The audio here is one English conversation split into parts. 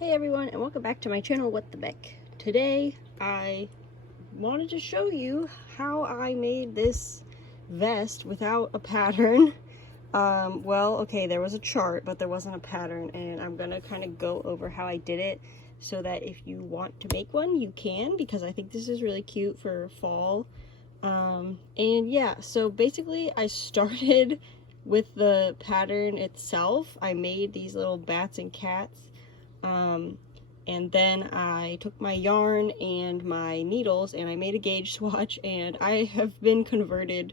Hey everyone, and welcome back to my channel, What the Beck. Today I wanted to show you how I made this vest without a pattern. Okay, there was a chart, but there wasn't a pattern, and I'm gonna kind of go over how I did it so that if you want to make one, you can, because I think this is really cute for fall. And yeah, so basically I started with the pattern itself. I made these little bats and cats. And then I took my yarn and my needles and I made a gauge swatch, and I have been converted.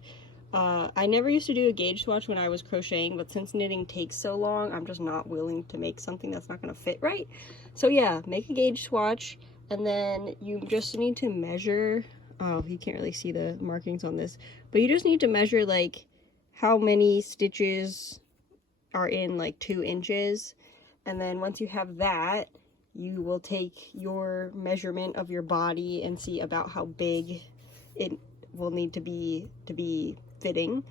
I never used to do a gauge swatch when I was crocheting, but since knitting takes so long, I'm just not willing to make something that's not going to fit right. So yeah, make a gauge swatch, and then you just need to measure. Oh, you can't really see the markings on this, but you just need to measure like how many stitches are in like 2 inches. And then once you have that, you will take your measurement of your body and see about how big it will need to be fitting.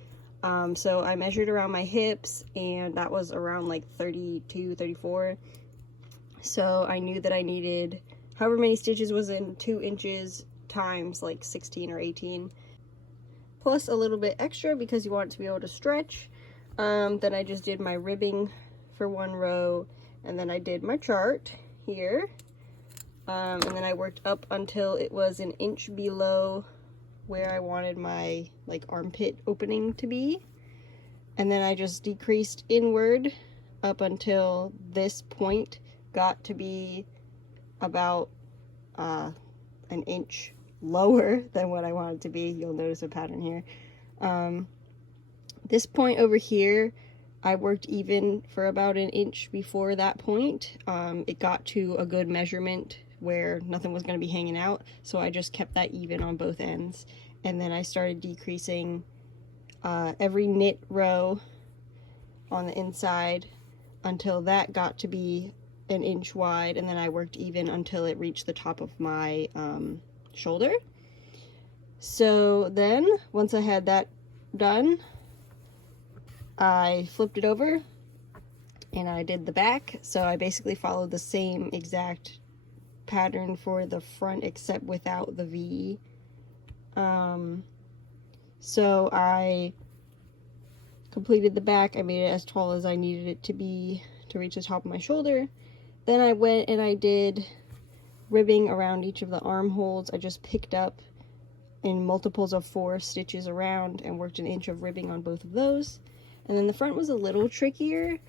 So I measured around my hips, and that was around like 32, 34. So I knew that I needed however many stitches was in 2 inches times like 16 or 18, plus a little bit extra because you want it to be able to stretch. Then I just did my ribbing for 1 row, and then I did my chart here, and then I worked up until it was 1 inch below where I wanted my like armpit opening to be, and then I just decreased inward up until this point got to be about 1 inch lower than what I wanted to be. You'll notice a pattern here. This point over here, I worked even for about 1 inch before that point. It got to a good measurement where nothing was going to be hanging out, so I just kept that even on both ends. And then I started decreasing every knit row on the inside until that got to be 1 inch wide, and then I worked even until it reached the top of my shoulder. So then, once I had that done, I flipped it over and I did the back. So I basically followed the same exact pattern for the front except without the V. So I completed the back. I made it as tall as I needed it to be to reach the top of my shoulder. Then I went and I did ribbing around each of the armholes. I just picked up in multiples of 4 stitches around and worked 1 inch of ribbing on both of those. And then the front was a little trickier.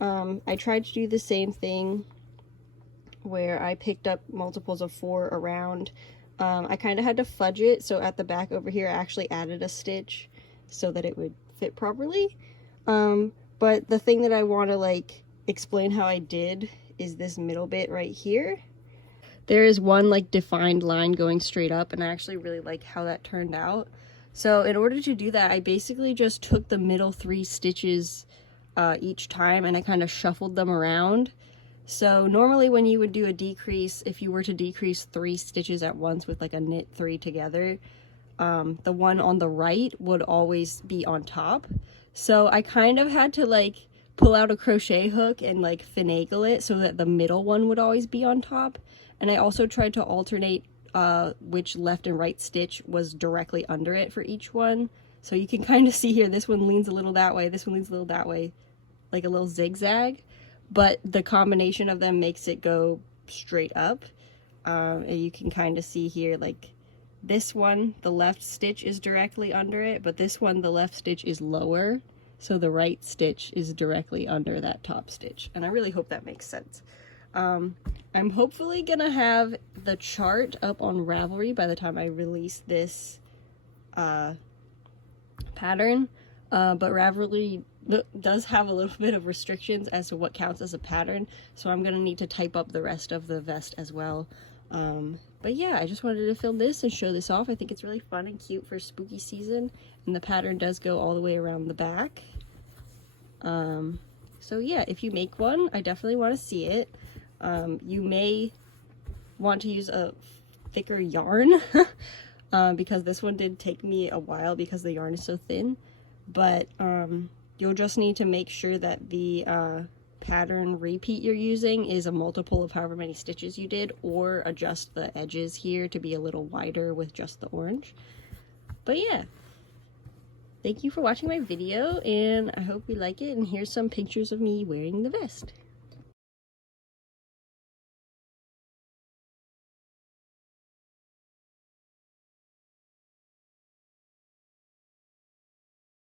I tried to do the same thing where I picked up multiples of 4 around. I kind of had to fudge it, so at the back over here I actually added a stitch so that it would fit properly. But the thing that I want to like explain how I did is this middle bit right here. There is one like defined line going straight up, and I actually really like how that turned out. So in order to do that, I basically just took the middle 3 stitches each time, and I kind of shuffled them around. So normally when you would do a decrease, if you were to decrease 3 stitches at once with like a knit 3 together, the one on the right would always be on top. So I kind of had to like pull out a crochet hook and like finagle it so that the middle one would always be on top. And I also tried to alternate which left and right stitch was directly under it for each one. So you can kind of see here, this one leans a little that way, this one leans a little that way, like a little zigzag, but the combination of them makes it go straight up. And you can kind of see here, like this one, the left stitch is directly under it, but this one, the left stitch is lower, so the right stitch is directly under that top stitch. And I really hope that makes sense. I'm hopefully gonna have the chart up on Ravelry by the time I release this pattern, but Ravelry does have a little bit of restrictions as to what counts as a pattern, so I'm gonna need to type up the rest of the vest as well. But yeah, I just wanted to film this and show this off. I think it's really fun and cute for spooky season, and the pattern does go all the way around the back. So yeah, if you make one, I definitely want to see it. You may want to use a thicker yarn because this one did take me a while because the yarn is so thin, but you'll just need to make sure that the pattern repeat you're using is a multiple of however many stitches you did, or adjust the edges here to be a little wider with just the orange. But yeah, thank you for watching my video, and I hope you like it, and here's some pictures of me wearing the vest.